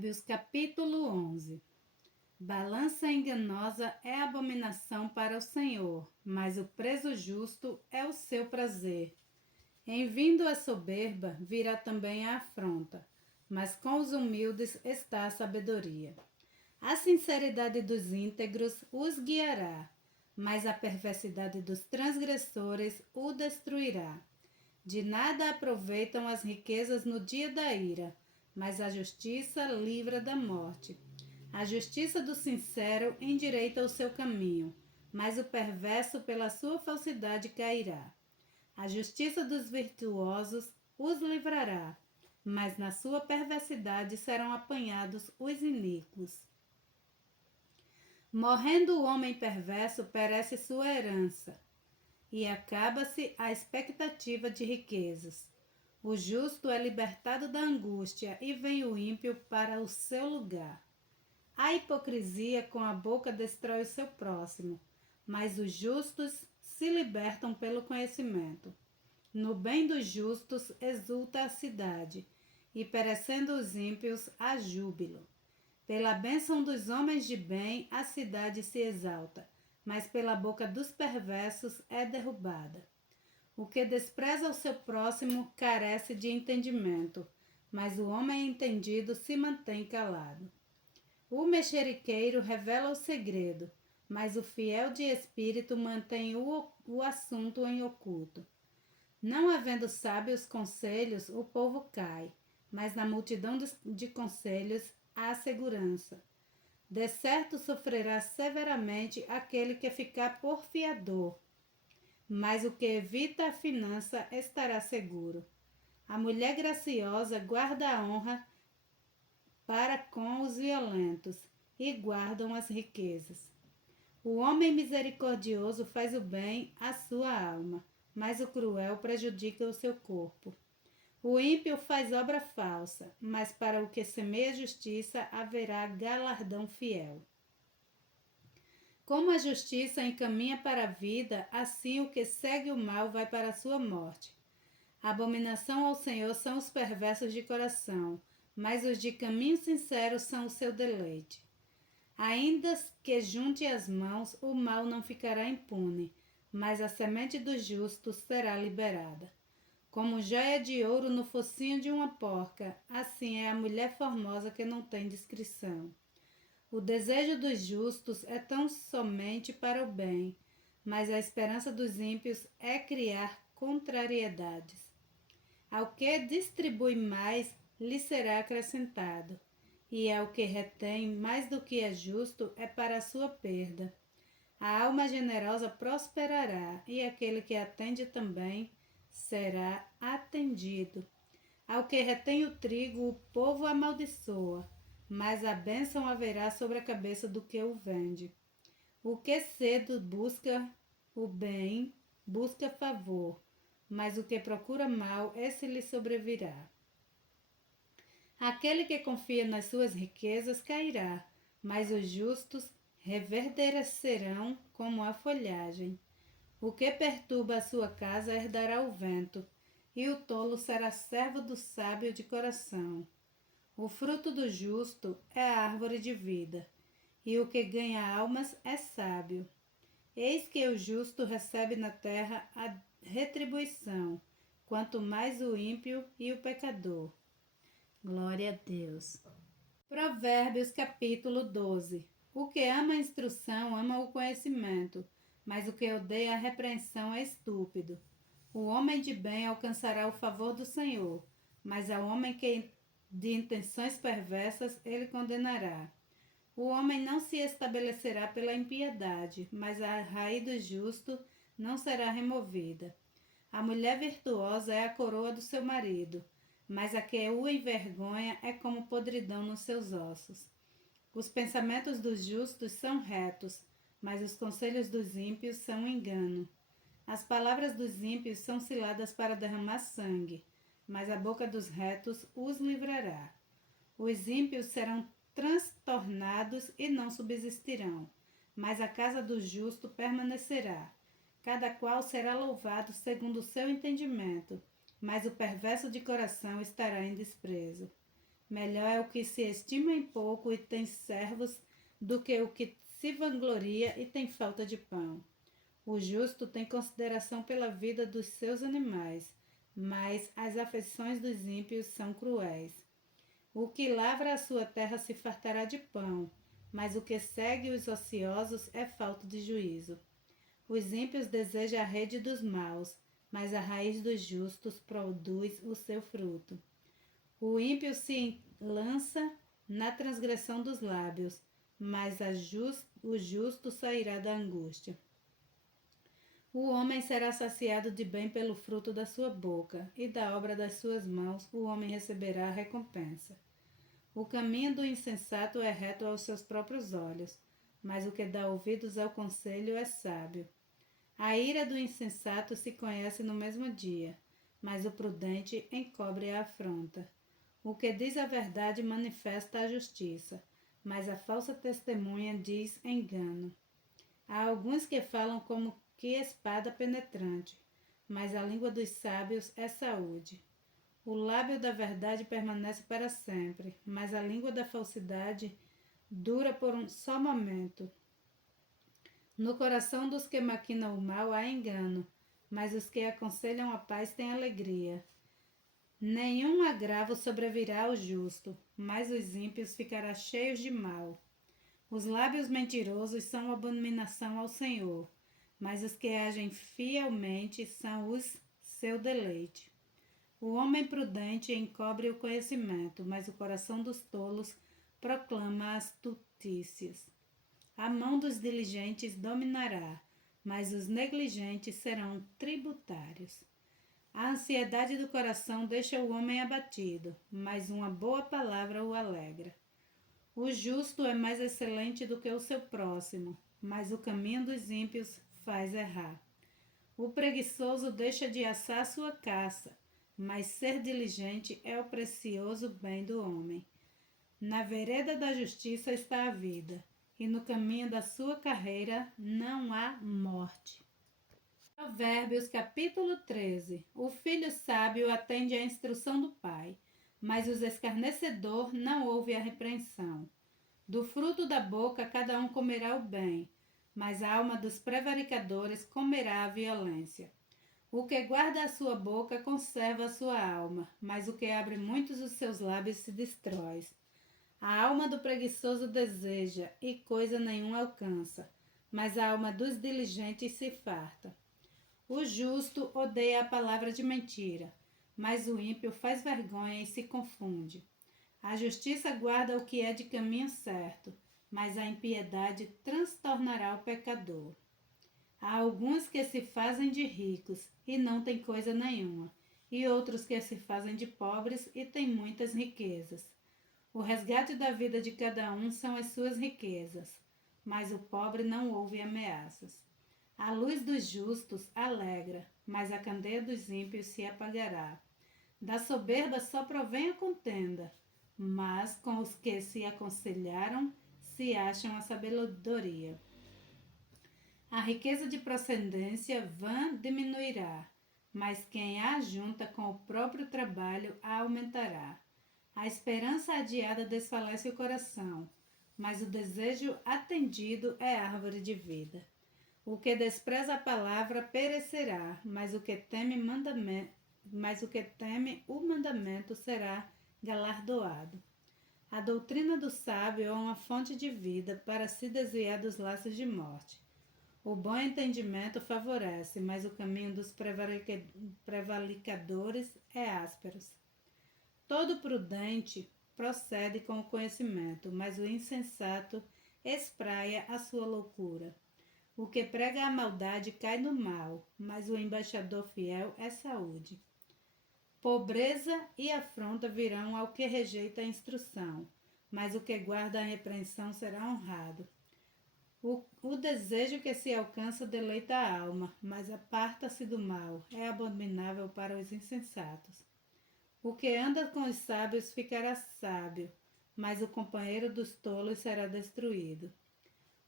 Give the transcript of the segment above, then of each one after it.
Provérbios capítulo 11. Balança enganosa é abominação para o Senhor, mas o preso justo é o seu prazer. Em vindo a soberba, virá também a afronta, mas com os humildes está a sabedoria. A sinceridade dos íntegros os guiará, mas a perversidade dos transgressores o destruirá. De nada aproveitam as riquezas no dia da ira, mas a justiça livra da morte. A justiça do sincero endireita o seu caminho, mas o perverso pela sua falsidade cairá. A justiça dos virtuosos os livrará, mas na sua perversidade serão apanhados os iníquos. Morrendo o homem perverso, perece sua herança, e acaba-se a expectativa de riquezas. O justo é libertado da angústia e vem o ímpio para o seu lugar. A hipocrisia com a boca destrói o seu próximo, mas os justos se libertam pelo conhecimento. No bem dos justos exulta a cidade, e perecendo os ímpios há júbilo. Pela bênção dos homens de bem a cidade se exalta, mas pela boca dos perversos é derrubada. O que despreza o seu próximo carece de entendimento, mas o homem entendido se mantém calado. O mexeriqueiro revela o segredo, mas o fiel de espírito mantém o assunto em oculto. Não havendo sábios conselhos, o povo cai, mas na multidão de conselhos há segurança. De certo sofrerá severamente aquele que ficar por fiador, mas o que evita a finança estará seguro. A mulher graciosa guarda a honra para com os violentos e guardam as riquezas. O homem misericordioso faz o bem à sua alma, mas o cruel prejudica o seu corpo. O ímpio faz obra falsa, mas para o que semeia justiça haverá galardão fiel. Como a justiça encaminha para a vida, assim o que segue o mal vai para a sua morte. A abominação ao Senhor são os perversos de coração, mas os de caminho sincero são o seu deleite. Ainda que junte as mãos, o mal não ficará impune, mas a semente dos justos será liberada. Como joia de ouro no focinho de uma porca, assim é a mulher formosa que não tem discrição. O desejo dos justos é tão somente para o bem, mas a esperança dos ímpios é criar contrariedades. Ao que distribui mais, lhe será acrescentado, e ao que retém mais do que é justo, é para a sua perda. A alma generosa prosperará, e aquele que atende também será atendido. Ao que retém o trigo, o povo amaldiçoa, mas a bênção haverá sobre a cabeça do que o vende. O que cedo busca o bem, busca favor, mas o que procura mal, esse lhe sobrevirá. Aquele que confia nas suas riquezas cairá, mas os justos reverdecerão como a folhagem. O que perturba a sua casa herdará o vento, e o tolo será servo do sábio de coração. O fruto do justo é a árvore de vida, e o que ganha almas é sábio. Eis que o justo recebe na terra a retribuição, quanto mais o ímpio e o pecador. Glória a Deus. Provérbios capítulo 12. O que ama a instrução ama o conhecimento, mas o que odeia a repreensão é estúpido. O homem de bem alcançará o favor do Senhor, mas ao homem que de intenções perversas ele condenará. O homem não se estabelecerá pela impiedade, mas a raiz do justo não será removida. A mulher virtuosa é a coroa do seu marido, mas a que o envergonha é como podridão nos seus ossos. Os pensamentos dos justos são retos, mas os conselhos dos ímpios são engano. As palavras dos ímpios são ciladas para derramar sangue, mas a boca dos retos os livrará. Os ímpios serão transtornados e não subsistirão, mas a casa do justo permanecerá. Cada qual será louvado segundo o seu entendimento, mas o perverso de coração estará em desprezo. Melhor é o que se estima em pouco e tem servos do que o que se vangloria e tem falta de pão. O justo tem consideração pela vida dos seus animais, mas as afeições dos ímpios são cruéis. O que lavra a sua terra se fartará de pão, mas o que segue os ociosos é falta de juízo. Os ímpios desejam a rede dos maus, mas a raiz dos justos produz o seu fruto. O ímpio se lança na transgressão dos lábios, mas o justo sairá da angústia. O homem será saciado de bem pelo fruto da sua boca, e da obra das suas mãos o homem receberá a recompensa. O caminho do insensato é reto aos seus próprios olhos, mas o que dá ouvidos ao conselho é sábio. A ira do insensato se conhece no mesmo dia, mas o prudente encobre a afronta. O que diz a verdade manifesta a justiça, mas a falsa testemunha diz engano. Há alguns que falam como que espada penetrante, mas a língua dos sábios é saúde. O lábio da verdade permanece para sempre, mas a língua da falsidade dura por um só momento. No coração dos que maquinam o mal há engano, mas os que aconselham a paz têm alegria. Nenhum agravo sobrevirá ao justo, mas os ímpios ficarão cheios de mal. Os lábios mentirosos são abominação ao Senhor, mas os que agem fielmente são os seu deleite. O homem prudente encobre o conhecimento, mas o coração dos tolos proclama astutícias. A mão dos diligentes dominará, mas os negligentes serão tributários. A ansiedade do coração deixa o homem abatido, mas uma boa palavra o alegra. O justo é mais excelente do que o seu próximo, mas o caminho dos ímpios faz errar. O preguiçoso deixa de assar sua caça, mas ser diligente é o precioso bem do homem. Na vereda da justiça está a vida, e no caminho da sua carreira não há morte. Provérbios capítulo 13. O filho sábio atende à instrução do pai, mas os escarnecedor não ouve a repreensão. Do fruto da boca cada um comerá o bem, mas a alma dos prevaricadores comerá a violência. O que guarda a sua boca conserva a sua alma, mas o que abre muitos os seus lábios se destrói. A alma do preguiçoso deseja, e coisa nenhuma alcança, mas a alma dos diligentes se farta. O justo odeia a palavra de mentira, mas o ímpio faz vergonha e se confunde. A justiça guarda o que é de caminho certo, mas a impiedade transtornará o pecador. Há alguns que se fazem de ricos e não têm coisa nenhuma, e outros que se fazem de pobres e têm muitas riquezas. O resgate da vida de cada um são as suas riquezas, mas o pobre não ouve ameaças. A luz dos justos alegra, mas a candeia dos ímpios se apagará. Da soberba só provém a contenda, mas com os que se aconselharam se acham a sabedoria. A riqueza de procedência vã diminuirá, mas quem a ajunta com o próprio trabalho a aumentará. A esperança adiada desfalece o coração, mas o desejo atendido é árvore de vida. O que despreza a palavra perecerá, mas o que teme o mandamento será galardoado. A doutrina do sábio é uma fonte de vida para se desviar dos laços de morte. O bom entendimento favorece, mas o caminho dos prevaricadores é áspero. Todo prudente procede com o conhecimento, mas o insensato espraia a sua loucura. O que prega a maldade cai no mal, mas o embaixador fiel é saúde. Pobreza e afronta virão ao que rejeita a instrução, mas o que guarda a repreensão será honrado. O desejo que se alcança deleita a alma, mas aparta-se do mal, é abominável para os insensatos. O que anda com os sábios ficará sábio, mas o companheiro dos tolos será destruído.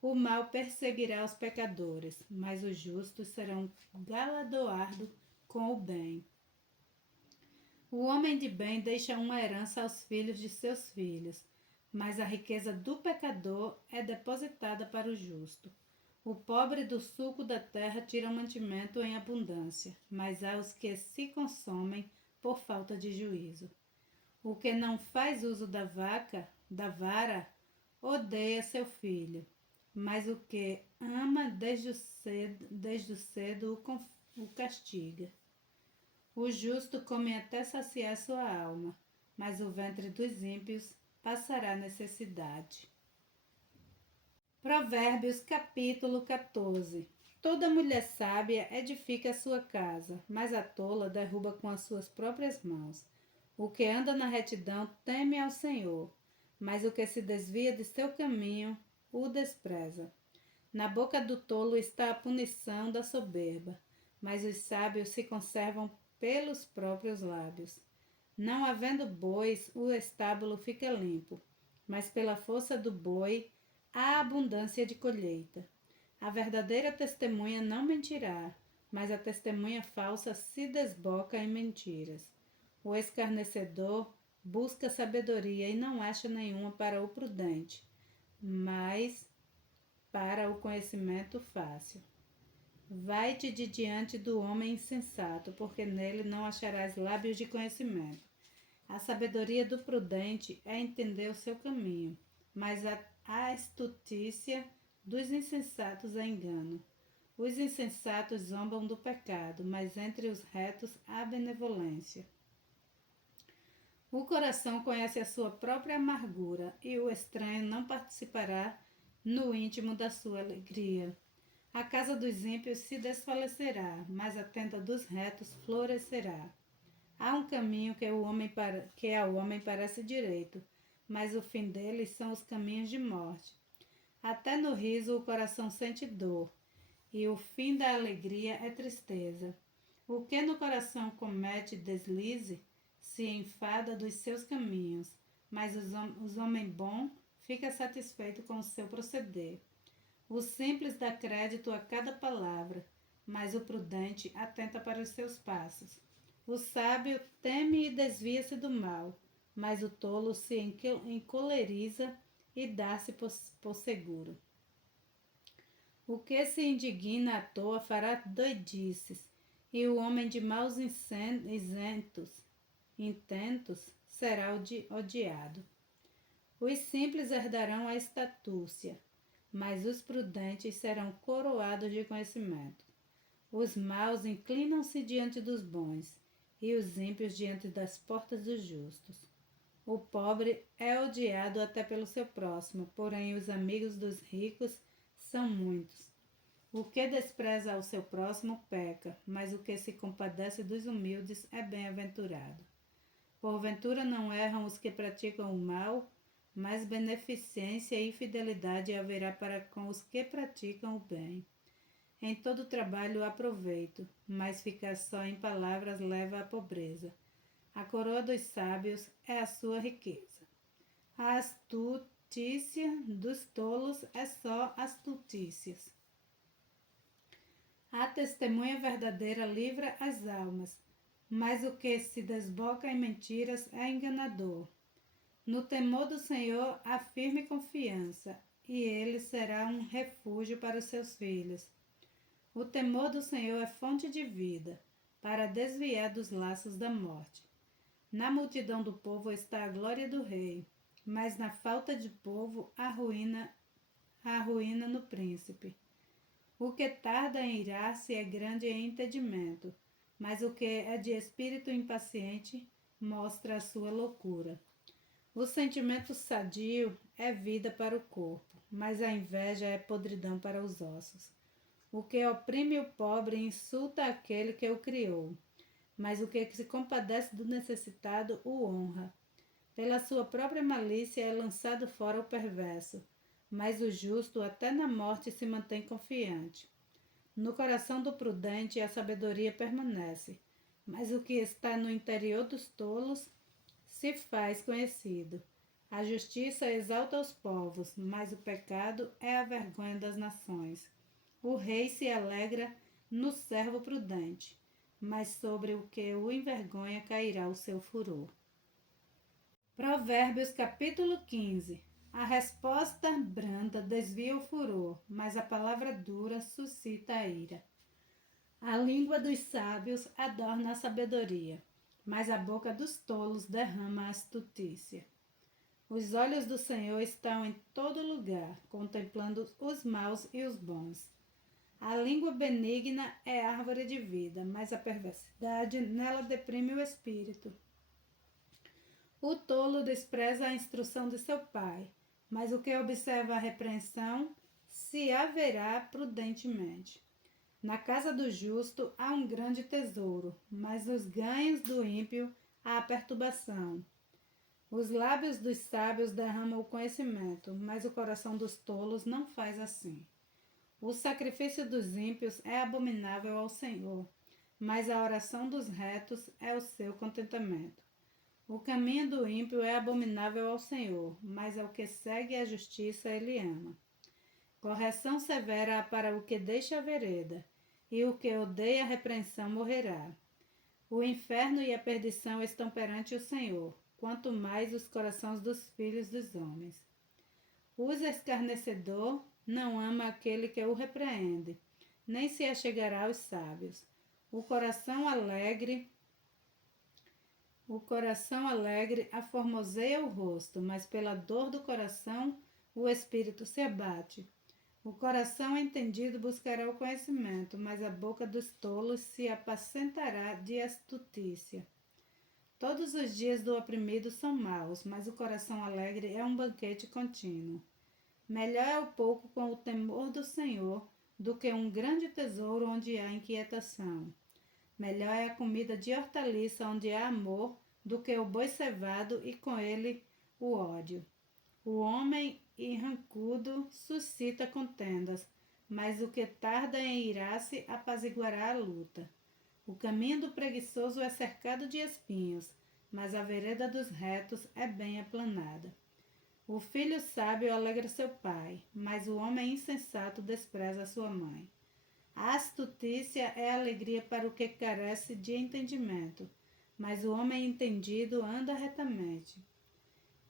O mal perseguirá os pecadores, mas os justos serão galardoados com o bem. O homem de bem deixa uma herança aos filhos de seus filhos, mas a riqueza do pecador é depositada para o justo. O pobre do suco da terra tira mantimento em abundância, mas há os que se consomem por falta de juízo. O que não faz uso da vara, odeia seu filho, mas o que ama desde o cedo o castiga. O justo come até saciar sua alma, mas o ventre dos ímpios passará necessidade. Provérbios capítulo 14. Toda mulher sábia edifica a sua casa, mas a tola derruba com as suas próprias mãos. O que anda na retidão teme ao Senhor, mas o que se desvia de seu caminho o despreza. Na boca do tolo está a punição da soberba, mas os sábios se conservam pelos próprios lábios. Não havendo bois, o estábulo fica limpo, mas pela força do boi há abundância de colheita. A verdadeira testemunha não mentirá, mas a testemunha falsa se desboca em mentiras. O escarnecedor busca sabedoria e não acha nenhuma para o prudente, mas para o conhecimento fácil. Vai-te de diante do homem insensato, porque nele não acharás lábios de conhecimento. A sabedoria do prudente é entender o seu caminho, mas a astutícia dos insensatos é engano. Os insensatos zombam do pecado, mas entre os retos há benevolência. O coração conhece a sua própria amargura, e o estranho não participará no íntimo da sua alegria. A casa dos ímpios se desfalecerá, mas a tenda dos retos florescerá. Há um caminho que ao homem parece direito, mas o fim deles são os caminhos de morte. Até no riso o coração sente dor, e o fim da alegria é tristeza. O que no coração comete deslize se enfada dos seus caminhos, mas os homem bom fica satisfeito com o seu proceder. O simples dá crédito a cada palavra, mas o prudente atenta para os seus passos. O sábio teme e desvia-se do mal, mas o tolo se encoleriza e dá-se por seguro. O que se indigna à toa fará doidices, e o homem de maus intentos será odiado. Os simples herdarão a estatúcia, mas os prudentes serão coroados de conhecimento. Os maus inclinam-se diante dos bons, e os ímpios diante das portas dos justos. O pobre é odiado até pelo seu próximo, porém os amigos dos ricos são muitos. O que despreza ao seu próximo peca, mas o que se compadece dos humildes é bem-aventurado. Porventura não erram os que praticam o mal, mas beneficência e fidelidade haverá para com os que praticam o bem. Em todo trabalho há proveito, mas ficar só em palavras leva à pobreza. A coroa dos sábios é a sua riqueza. A astutícia dos tolos é só astutícias. A testemunha verdadeira livra as almas, mas o que se desboca em mentiras é enganador. No temor do Senhor há firme confiança, e ele será um refúgio para os seus filhos. O temor do Senhor é fonte de vida, para desviar dos laços da morte. Na multidão do povo está a glória do rei, mas na falta de povo a ruína no príncipe. O que tarda em irar-se é grande em entendimento, mas o que é de espírito impaciente mostra a sua loucura. O sentimento sadio é vida para o corpo, mas a inveja é podridão para os ossos. O que oprime o pobre insulta aquele que o criou, mas o que se compadece do necessitado o honra. Pela sua própria malícia é lançado fora o perverso, mas o justo até na morte se mantém confiante. No coração do prudente a sabedoria permanece, mas o que está no interior dos tolos se faz conhecido. A justiça exalta os povos, mas o pecado é a vergonha das nações. O rei se alegra no servo prudente, mas sobre o que o envergonha cairá o seu furor. Provérbios capítulo 15. A resposta branda desvia o furor, mas a palavra dura suscita a ira. A língua dos sábios adorna a sabedoria, mas a boca dos tolos derrama a astutícia. Os olhos do Senhor estão em todo lugar, contemplando os maus e os bons. A língua benigna é árvore de vida, mas a perversidade nela deprime o espírito. O tolo despreza a instrução de seu pai, mas o que observa a repreensão se haverá prudentemente. Na casa do justo há um grande tesouro, mas nos ganhos do ímpio há perturbação. Os lábios dos sábios derramam o conhecimento, mas o coração dos tolos não faz assim. O sacrifício dos ímpios é abominável ao Senhor, mas a oração dos retos é o seu contentamento. O caminho do ímpio é abominável ao Senhor, mas ao que segue a justiça ele ama. Correção severa há para o que deixa a vereda, e o que odeia a repreensão morrerá. O inferno e a perdição estão perante o Senhor, quanto mais os corações dos filhos dos homens. O escarnecedor não ama aquele que o repreende, nem se achegará aos sábios. O coração alegre aformoseia o rosto, mas pela dor do coração o espírito se abate. O coração entendido buscará o conhecimento, mas a boca dos tolos se apacentará de astutícia. Todos os dias do oprimido são maus, mas o coração alegre é um banquete contínuo. Melhor é o pouco com o temor do Senhor do que um grande tesouro onde há inquietação. Melhor é a comida de hortaliça onde há amor do que o boi cevado e com ele o ódio. O homem irrancudo suscita contendas, mas o que tarda em irar-se apaziguará a luta. O caminho do preguiçoso é cercado de espinhos, mas a vereda dos retos é bem aplanada. O filho sábio alegra seu pai, mas o homem insensato despreza sua mãe. A astutícia é alegria para o que carece de entendimento, mas o homem entendido anda retamente.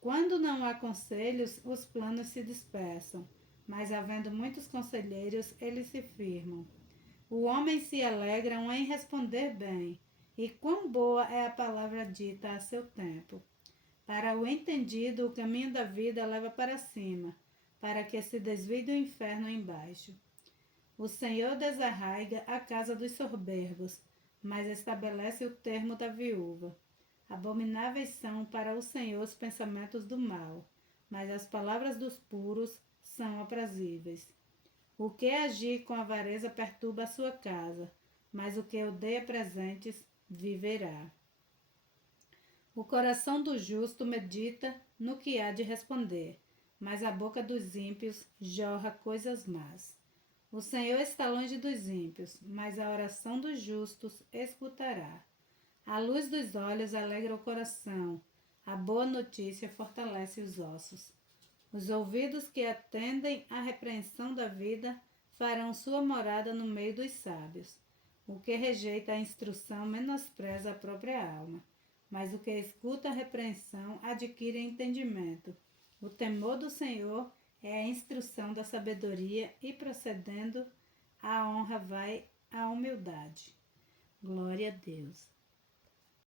Quando não há conselhos, os planos se dispersam, mas havendo muitos conselheiros, eles se firmam. O homem se alegra em responder bem, e quão boa é a palavra dita a seu tempo. Para o entendido, o caminho da vida leva para cima, para que se desvie do inferno embaixo. O Senhor desarraiga a casa dos soberbos, mas estabelece o termo da viúva. Abomináveis são para o Senhor os pensamentos do mal, mas as palavras dos puros são aprazíveis. O que agir com avareza perturba a sua casa, mas o que odeia presentes viverá. O coração do justo medita no que há de responder, mas a boca dos ímpios jorra coisas más. O Senhor está longe dos ímpios, mas a oração dos justos escutará. A luz dos olhos alegra o coração, a boa notícia fortalece os ossos. Os ouvidos que atendem à repreensão da vida farão sua morada no meio dos sábios. O que rejeita a instrução menospreza a própria alma, mas o que escuta a repreensão adquire entendimento. O temor do Senhor é a instrução da sabedoria e, procedendo, a honra vai à humildade. Glória a Deus.